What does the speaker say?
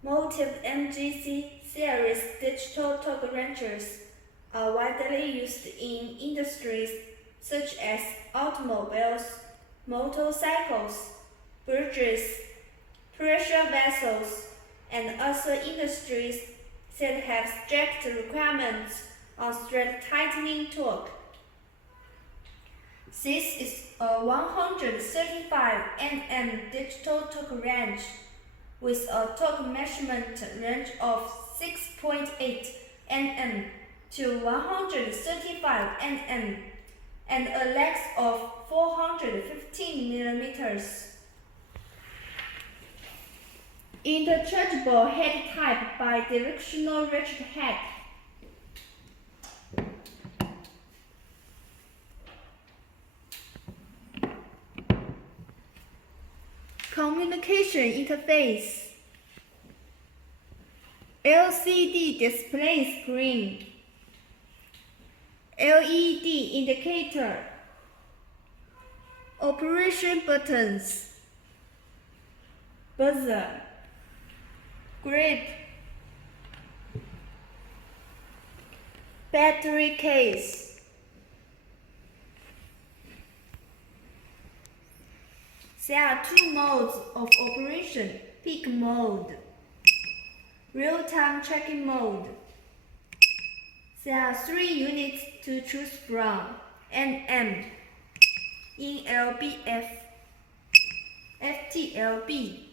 Motive MGC series digital torque wrenches are widely used in industries such as automobiles, motorcycles, bridges, pressure vessels, and other industries that have strict requirements on thread tightening torque. This is a 135 Nm digital torque wrench with a torque measurement range of 6.8 Nm to 135 Nm and a length of 415 mm. Interchangeable head type bi-directional ratchet head. Communication interface. LCD display screen. LED indicator. Operation buttons. Buzzer. Grip. Battery case. There are two modes of operation: peak mode, real-time tracking mode. There are 3 units to choose from: NM, NLBF, FTLB.